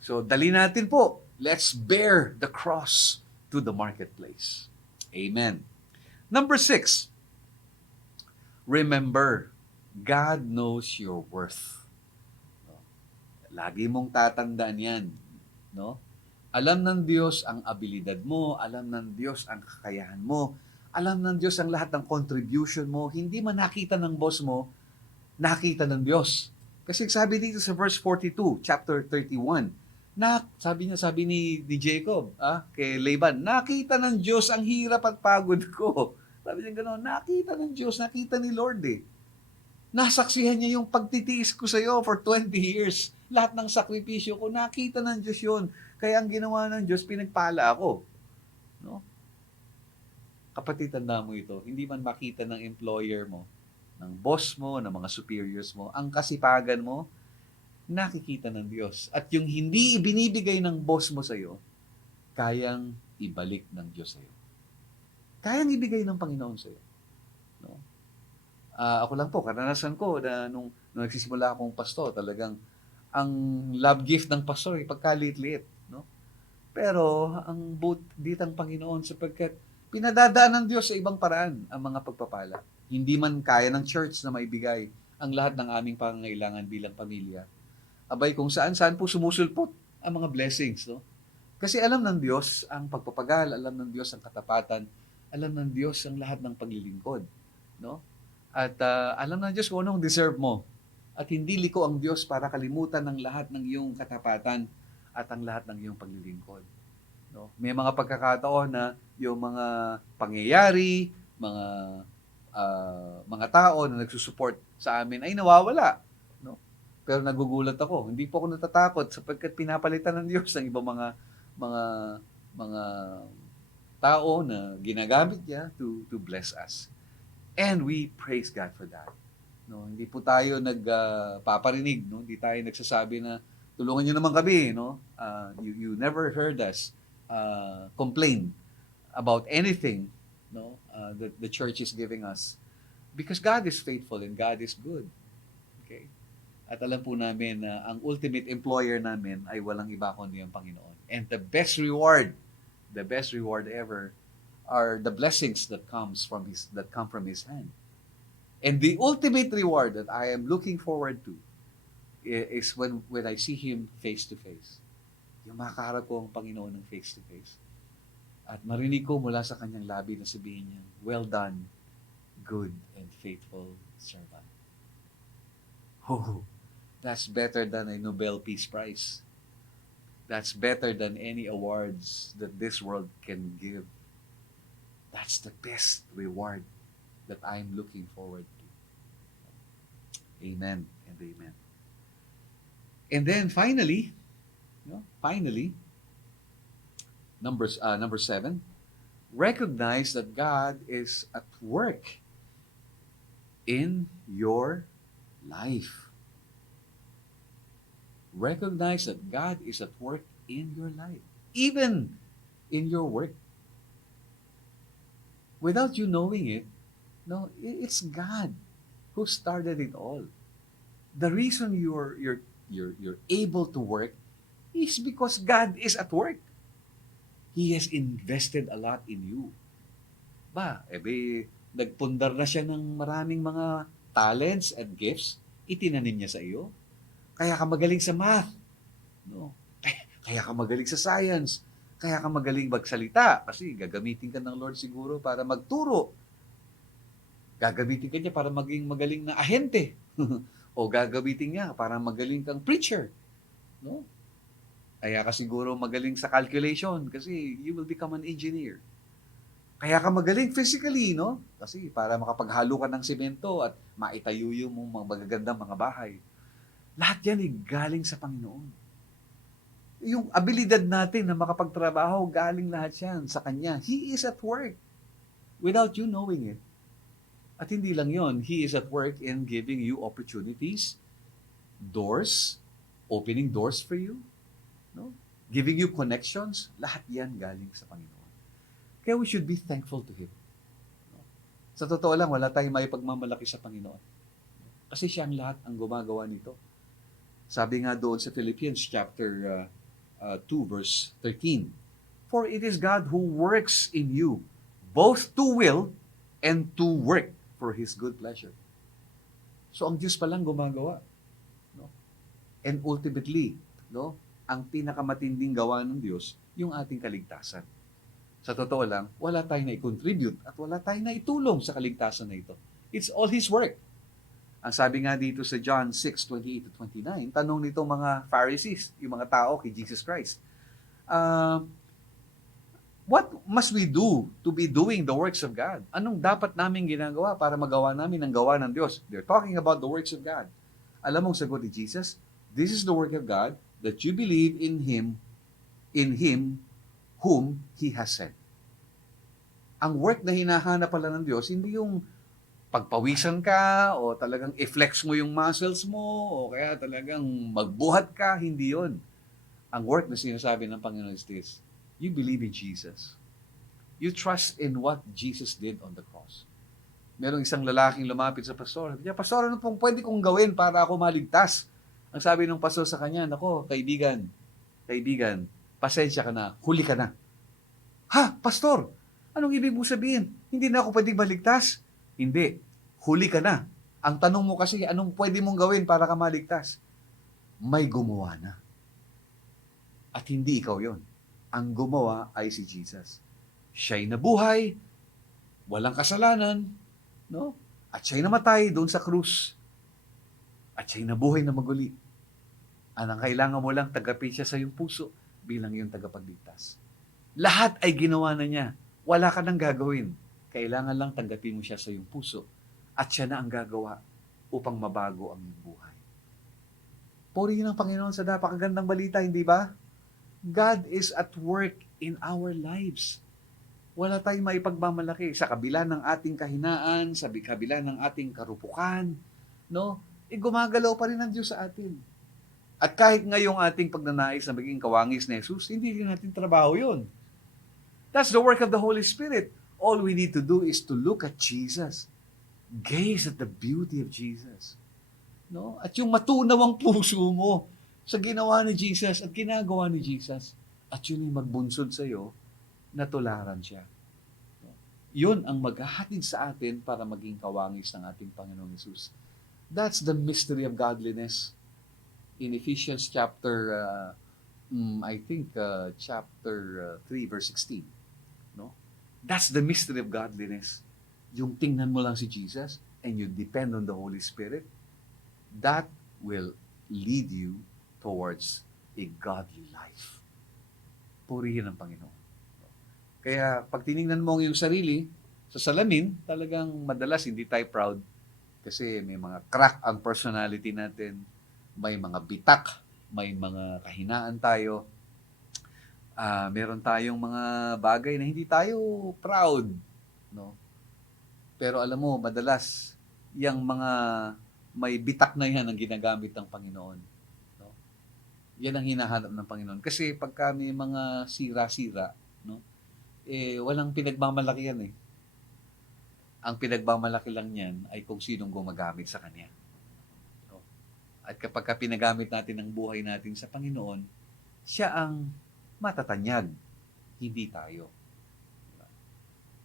so dali natin po. Let's bear the cross to the marketplace. Amen. Number 6, remember, God knows your worth. Lagi mong tatandaan yan. No? Alam ng Diyos ang abilidad mo, alam ng Diyos ang kakayahan mo, alam ng Diyos ang lahat ng contribution mo. Hindi man nakita ng boss mo, nakita ng Diyos. Kasi sabi dito sa verse 42, chapter 31, sabi ni Jacob, kay Laban, nakita ng Diyos ang hirap at pagod ko. Sabi niya gano'n, nakita ng Diyos, nakita ni Lord eh. Nasaksihan niya yung pagtitiis ko sa iyo for 20 years. Lahat ng sakripisyo ko, nakita ng Diyos yun. Kaya ang ginawa ng Diyos, pinagpala ako. No? Kapatid, tanda mo ito, hindi man makita ng employer mo, ng boss mo, ng mga superiors mo, ang kasipagan mo, nakikita ng Diyos. At yung hindi ibinibigay ng boss mo sa iyo, kayang ibalik ng Diyos sa iyo. Kayang ibigay ng Panginoon sa iyo. No? Ako lang po, karanasan ko na nung nagsisimula akong pastor, talagang ang love gift ng pastor ay pagkaliit-liit. No? Pero ang ditang Panginoon sapagkat pinadadaan ng Diyos sa ibang paraan ang mga pagpapala. Hindi man kaya ng church na maibigay ang lahat ng aming pangangailangan bilang pamilya. Abay, kung saan-saan po sumusulpot ang mga blessings. No? Kasi alam ng Diyos ang pagpapagal, alam ng Diyos ang katapatan, alam ng Diyos ang lahat ng paglilingkod. No? At alam ng Diyos kung anong deserve mo. At hindi liko ang Diyos para kalimutan ng lahat ng iyong katapatan at ang lahat ng iyong paglilingkod. No? May mga pagkakataon na yung mga pangyayari, mga tao na nagsusupport sa amin ay nawawala. No? Pero nagugulat ako. Hindi po ako natatakot sapagkat pinapalitan ng Diyos ng ibang mga tao na ginagamit niya to bless us. And we praise God for that. No, hindi po tayo nagpaparinig, no? Hindi tayo nagsasabi na tulungan niyo naman kami, no? You never heard us complain about anything, no? That the church is giving us because God is faithful and God is good. Okay? At alam po namin na ang ultimate employer namin ay walang iba kundi ang Panginoon. And the best reward ever are the blessings that come from His hand. And the ultimate reward that I am looking forward to is when I see Him face to face. Yung makaharap ko ang Panginoon ng face to face. At marinig ko mula sa kanyang labi na sabihin niya, well done, good and faithful servant. Oh, that's better than a Nobel Peace Prize. That's better than any awards that this world can give. That's the best reward that I'm looking forward to. Amen and amen. And then finally, number 7, recognize that God is at work in your life. Recognize that God is at work in your life, even in your work. Without you knowing it, no, it's God who started it all. The reason you're able to work is because God is at work. He has invested a lot in you. Nagpundar na siya ng maraming mga talents and gifts, itinanim niya sa iyo. Kaya ka magaling sa math, no? Kaya ka magaling sa science, kaya ka magaling magsalita, kasi gagamitin ka ng Lord siguro para magturo. Gagamitin ka niya para maging magaling na ahente. O gagamitin niya para magaling kang preacher, no? Kaya ka siguro magaling sa calculation kasi you will become an engineer. Kaya ka magaling physically, no? Kasi para makapaghalo ka ng semento at maitayo yung mga magagandang mga bahay. Lahat yan ay galing sa Panginoon. Yung abilidad natin na makapagtrabaho, galing lahat yan sa Kanya. He is at work without you knowing it. At hindi lang yon, He is at work in giving you opportunities, doors, opening doors for you, no? Giving you connections. Lahat yan galing sa Panginoon. Kaya we should be thankful to Him. No? Sa totoo lang, wala tayong may pagmamalaki sa Panginoon. Kasi siya ang lahat ang gumagawa nito. Sabi nga doon sa Philippians chapter 2 verse 13, for it is God who works in you, both to will and to work for His good pleasure. So ang Diyos pa lang gumagawa. No? And ultimately, no, ang pinakamatinding gawa ng Diyos, yung ating kaligtasan. Sa totoo lang, wala tayong na-contribute at wala tayong na-itulong sa kaligtasan na ito. It's all His work. Ang sabi nga dito sa John 6:28-29, tanong nitong mga Pharisees, yung mga tao kay Jesus Christ, what must we do to be doing the works of God? Anong dapat namin ginagawa para magawa namin ang gawa ng Diyos? They're talking about the works of God. Alam mong sagot ni Jesus, this is the work of God, that you believe in Him whom He has sent. Ang work na hinahanap pala ng Diyos, hindi yung pagpawisan ka o talagang i-flex mo yung muscles mo o kaya talagang magbuhat ka, hindi yon. Ang work na sinasabi ng Panginoon is this, you believe in Jesus. You trust in what Jesus did on the cross. Merong isang lalaking lumapit sa pastor. Sabi niya, pastor, ano pong pwede kong gawin para ako maligtas? Ang sabi ng pastor sa kanya, nako, kaibigan, pasensya ka na, huli ka na. Ha, pastor, anong ibig mo sabihin? Hindi na ako pwedeng maligtas? Hindi, huli ka na. Ang tanong mo kasi, anong pwede mong gawin para ka maligtas? May gumawa na. At hindi ikaw yon. Ang gumawa ay si Jesus. Siya'y nabuhay, walang kasalanan, no? At siya'y namatay doon sa krus. At siya'y nabuhay na maguli. Ang kailangan mo lang tagapin siya sa iyong puso bilang iyong tagapagligtas. Lahat ay ginawa na niya. Wala ka nang gagawin. Kailangan lang tanggapin mo siya sa iyong puso. At siya na ang gagawa upang mabago ang iyong buhay. Purihin ang Panginoon sa napakagandang balita, hindi ba? God is at work in our lives. Wala tayong maipagmamalaki sa kabila ng ating kahinaan, sa kabila ng ating karupukan, no? Gumagalaw pa rin ang Diyos sa atin. At kahit ngayong ating pagnanais na maging kawangis ni Jesus, hindi rin natin trabaho yun. That's the work of the Holy Spirit. All we need to do is to look at Jesus. Gaze at the beauty of Jesus. No? At yung matunaw ang puso mo sa ginawa ni Jesus at ginagawa ni Jesus. At yun yung magbunsod sa iyo na tularan siya. Yun ang maghahatid sa atin para maging kawangis ng ating Panginoong Jesus. That's the mystery of godliness. In Ephesians chapter 3 verse 16. No? That's the mystery of godliness. yung tingnan mo lang si Jesus and you depend on the Holy Spirit, that will lead you towards a godly life. Purihin ang Panginoon. Kaya pag tinignan mo yung sarili, sa salamin, talagang madalas hindi tayo proud kasi may mga crack ang personality natin, may mga bitak, may mga kahinaan tayo, meron tayong mga bagay na hindi tayo proud, no? Pero alam mo, madalas, yung mga may bitak na yan ang ginagamit ng Panginoon. No? Yan ang hinahanap ng Panginoon. Kasi pagka may mga sira-sira, no? Walang pinagmamalaki yan eh. Ang pinagmamalaki lang yan ay kung sinong gumagamit sa Kanya. No? At kapag pinagamit natin ang buhay natin sa Panginoon, siya ang matatanyag, hindi tayo.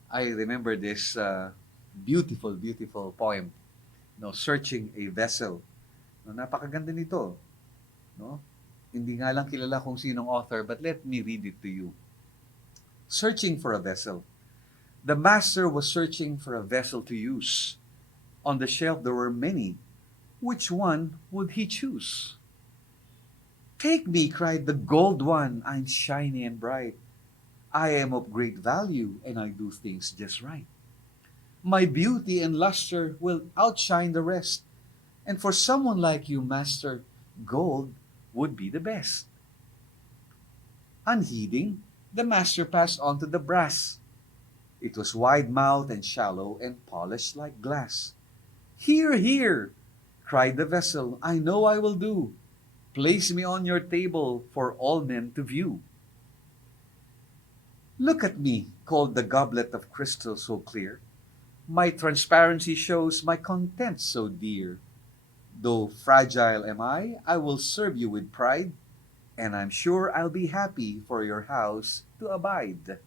I remember this beautiful, beautiful poem, no, Searching a Vessel. No, napakaganda nito. No? Hindi nga lang kilala kung sinong author, but let me read it to you. Searching for a vessel. The master was searching for a vessel to use. On the shelf there were many. Which one would he choose? Take me, cried the gold one. I'm shiny and bright. I am of great value, and I do things just right. My beauty and luster will outshine the rest. And for someone like you, master, gold would be the best. Unheeding, the master passed on to the brass. It was wide-mouthed and shallow and polished like glass. Here, here, cried the vessel, I know I will do. Place me on your table for all men to view. Look at me, called the goblet of crystal so clear. My transparency shows my content so dear. Though fragile am I will serve you with pride, and I'm sure I'll be happy for your house to abide.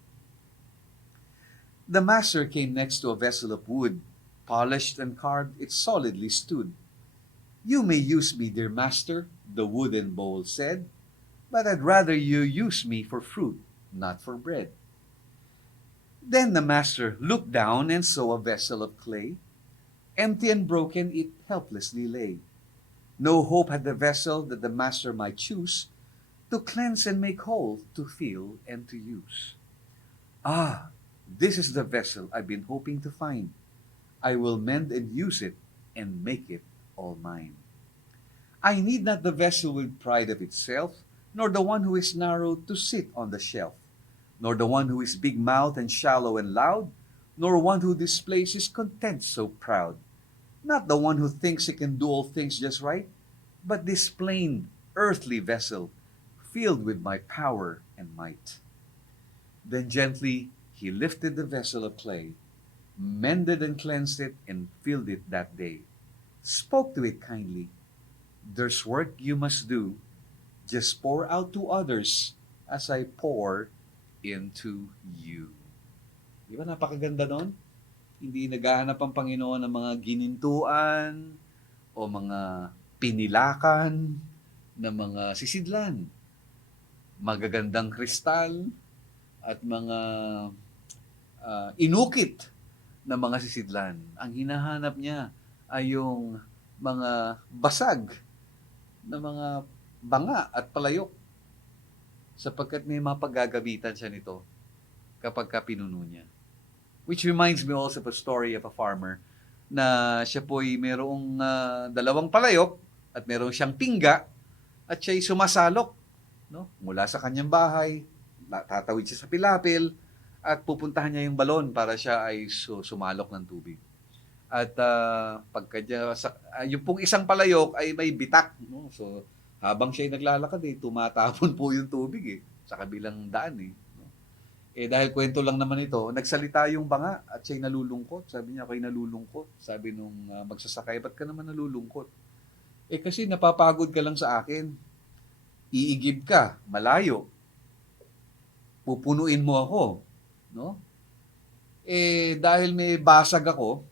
The master came next to a vessel of wood, polished and carved, it solidly stood. You may use me, dear master, the wooden bowl said, but I'd rather you use me for fruit, not for bread. Then the master looked down and saw a vessel of clay. Empty and broken, it helplessly lay. No hope had the vessel that the master might choose to cleanse and make whole, to fill and to use. Ah, this is the vessel I've been hoping to find. I will mend and use it and make it all mine. I need not the vessel with pride of itself, nor the one who is narrow to sit on the shelf, nor the one who is big-mouthed and shallow and loud, nor one who displays his content so proud. Not the one who thinks he can do all things just right, but this plain, earthly vessel, filled with my power and might. Then gently he lifted the vessel of clay, mended and cleansed it, and filled it that day. Spoke to it kindly, there's work you must do, just pour out to others as I pour into you. Di ba napakaganda nun? Hindi naghahanap ang Panginoon ng mga ginintuan o mga pinilakan na mga sisidlan. Magagandang kristal at mga inukit na mga sisidlan. Ang hinahanap niya ay yung mga basag na mga banga at palayok sapagkat may mapagagamitan siya nito kapag pinuno niya. Which reminds me also of a story of a farmer na siya po'y mayroong dalawang palayok at mayroong siyang pingga at siya'y sumasalok, no? Mula sa kanyang bahay, tatawid siya sa pilapil at pupuntahan niya yung balon para siya ay sumalok ng tubig. At pagka yung pong isang palayok ay may bitak, no? So habang siya'y naglalakad tumatapon po yung tubig sa kabilang daan no? Dahil kwento lang naman ito, nagsalita yung banga at siya'y nalulungkot. Sabi niya, ako'y nalulungkot. Sabi nung magsasakay, ba't ka naman nalulungkot? Kasi napapagod ka lang sa akin. Iigib ka, malayo. Pupunuin mo ako. No? Dahil may basag ako,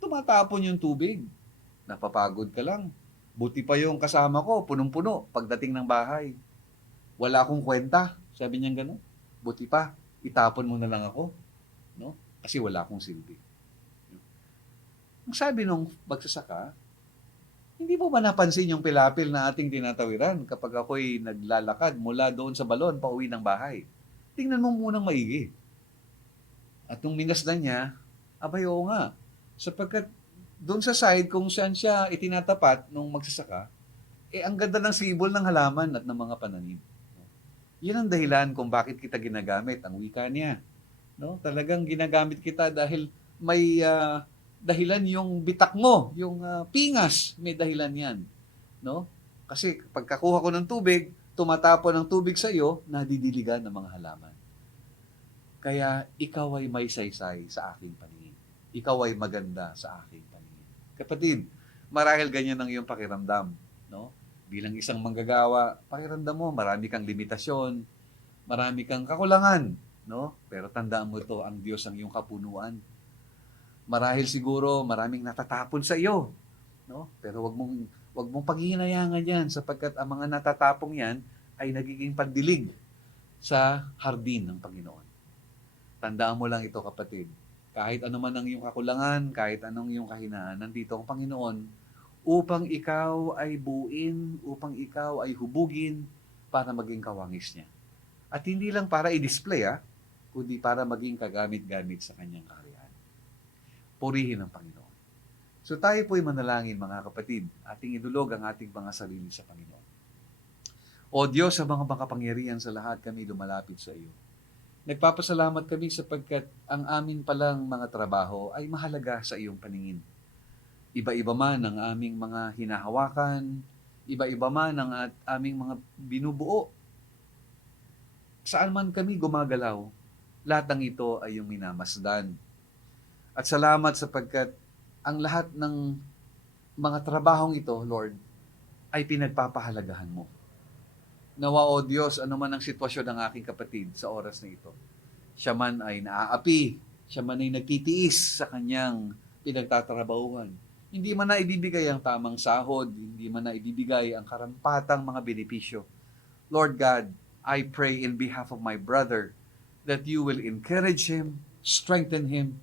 tumatapon yung tubig. Napapagod ka lang. Buti pa yung kasama ko, punong-puno, pagdating ng bahay. Wala akong kwenta. Sabi niya gano'n. Buti pa, itapon mo na lang ako. No? Kasi wala akong silbi. Ang sabi nung magsasaka, hindi mo ba napansin yung pilapil na ating tinatawiran kapag ako'y naglalakad mula doon sa balon pauwi ng bahay? Tingnan mo munang maigi. At nung minasdan niya, abay oo nga. Sapagkat doon sa side kung saan siya itinatapat nung magsasaka, ang ganda ng sibol ng halaman at ng mga pananim. Yan ang dahilan kung bakit kita ginagamit, ang wika niya. No? Talagang ginagamit kita dahil may dahilan yung bitak mo, yung pingas, may dahilan yan. No? Kasi pagkakuha ko ng tubig, tumatapon ng tubig sa iyo, nadidiligan ng mga halaman. Kaya ikaw ay may saysay sa aking paningin. Ikaw ay maganda sa aking paningin. Kapatid, marahil ganyan ang iyong pakiramdam. No? Bilang isang manggagawa, pakiramdam mo, marami kang limitasyon, marami kang kakulangan. No? Pero tandaan mo ito, ang Diyos ang iyong kapunuan. Marahil siguro maraming natatapon sa iyo. No? Pero wag mong paghihinayangan yan sapagkat ang mga natatapong yan ay nagiging pandilig sa hardin ng Panginoon. Tandaan mo lang ito, kapatid. Kahit ano man ang iyong kakulangan, kahit anong iyong kahinaan, nandito ang Panginoon upang ikaw ay buuin, upang ikaw ay hubugin para maging kawangis niya. At hindi lang para i-display, kundi para maging kagamit-gamit sa kanyang kaharian. Purihin ang Panginoon. So tayo po'y manalangin, mga kapatid, ating idulog ang ating mga sarili sa Panginoon. O Diyos, sa mga makapangyarihan sa lahat, kami lumalapit sa iyo. Nagpapasalamat kami sapagkat ang amin palang mga trabaho ay mahalaga sa iyong paningin. Iba-iba man ang aming mga hinahawakan, iba-iba man ang aming mga binubuo. Saan man kami gumagalaw, lahat ng ito ay iyong minamasdan. At salamat sapagkat ang lahat ng mga trabahong ito, Lord, ay pinagpapahalagahan mo. Nawa, O Diyos, ano man ang sitwasyon ng aking kapatid sa oras na ito. Siya man ay naaapi, siya man ay nagtitiis sa kanyang pinagtatrabahuhan. Hindi man na ibibigay ang tamang sahod, hindi man na ibibigay ang karampatang mga benepisyo. Lord God, I pray in behalf of my brother that you will encourage him, strengthen him,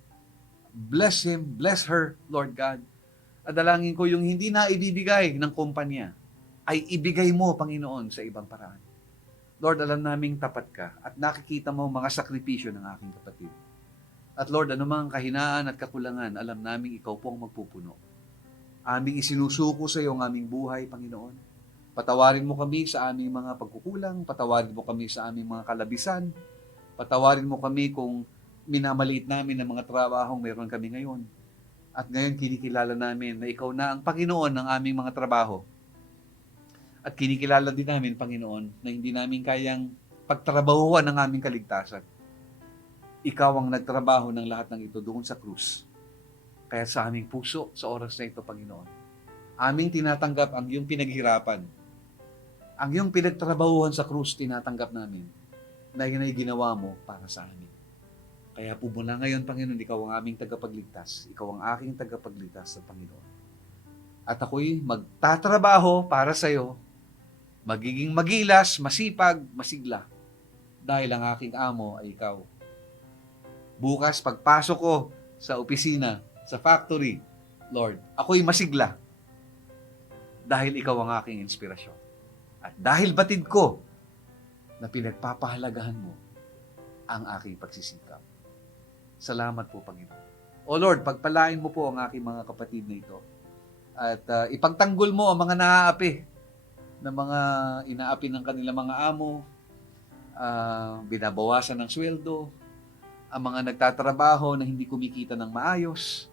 bless him, bless her, Lord God. At dalangin ko yung hindi na ibibigay ng kumpanya, ay ibigay mo, Panginoon, sa ibang paraan. Lord, alam naming tapat ka at nakikita mo mga sakripisyo ng aking kapatid. At Lord, anumang kahinaan at kakulangan, alam naming ikaw po ang magpupuno. Aming isinusuko sa iyo ang aming buhay, Panginoon. Patawarin mo kami sa aming mga pagkukulang, patawarin mo kami sa aming mga kalabisan, patawarin mo kami kung minamaliit namin ang mga trabahong meron kami ngayon. At ngayon kinikilala namin na ikaw na ang Panginoon ng aming mga trabaho. At kinikilala din namin, Panginoon, na hindi namin kayang pagtrabahuan ng aming kaligtasan. Ikaw ang nagtrabaho ng lahat ng ito doon sa krus. Kaya sa aming puso, sa oras na ito, Panginoon, aming tinatanggap ang iyong pinaghirapan. Ang iyong pinagtrabahuhan sa krus, tinatanggap namin na yun ay ginawa mo para sa amin. Kaya po mula ngayon, Panginoon, ikaw ang aming tagapagligtas. Ikaw ang aking tagapagligtas sa Panginoon. At ako'y magtatrabaho para sa iyo, magiging magilas, masipag, masigla. Dahil ang aking amo ay ikaw. Bukas, pagpasok ko sa opisina, sa factory, Lord, ako'y masigla. Dahil ikaw ang aking inspirasyon. At dahil batid ko na pinagpapahalagahan mo ang aking pagsisikap. Salamat po, Panginoon. O Lord, pagpalain mo po ang aking mga kapatid na ito. At ipagtanggol mo ang mga naaapi na mga inaapi ng kanilang mga amo, binabawasan ng sweldo, ang mga nagtatrabaho na hindi kumikita ng maayos,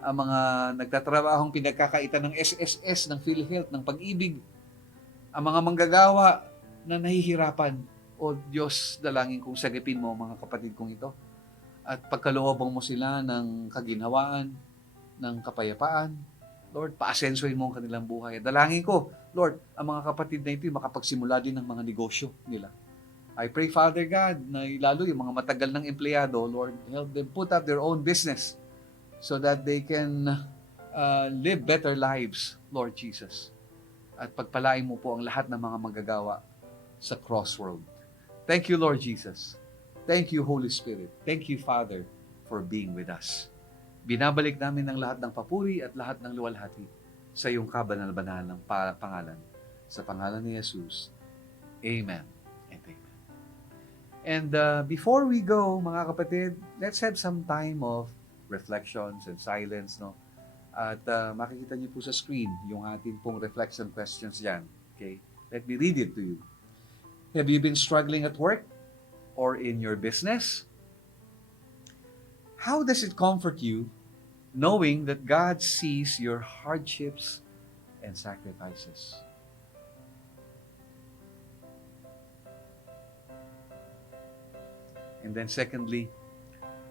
ang mga nagtatrabahong pinagkakaitan ng SSS, ng PhilHealth, ng Pag-ibig, ang mga manggagawa na nahihirapan. O Diyos, dalangin kong sagipin mo mga kapatid kong ito at pagkalooban mo sila ng kaginhawaan, ng kapayapaan. Lord, paasensohin mo ang kanilang buhay. Dalangin ko, Lord, ang mga kapatid na ito makapagsimula din ng mga negosyo nila. I pray, Father God, na lalo yung mga matagal ng empleyado, Lord, help them put up their own business so that they can live better lives, Lord Jesus. At pagpalain mo po ang lahat ng mga manggagawa sa Crossroad. Thank you, Lord Jesus. Thank you, Holy Spirit. Thank you, Father, for being with us. Binabalik namin ang lahat ng papuri at lahat ng luwalhati sa iyong kabanal-banal ng pangalan. Sa pangalan ni Jesus. Amen and amen. And before we go, mga kapatid, let's have some time of reflections and silence, no? At makikita niyo po sa screen yung ating pong reflection questions dyan. Okay? Let me read it to you. Have you been struggling at work or in your business? How does it comfort you knowing that God sees your hardships and sacrifices? And then secondly,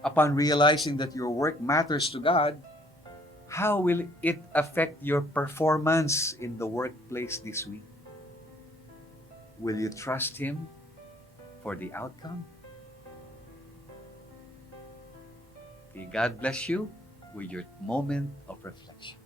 upon realizing that your work matters to God, how will it affect your performance in the workplace this week? Will you trust Him for the outcome? Okay, God bless you with your moment of reflection.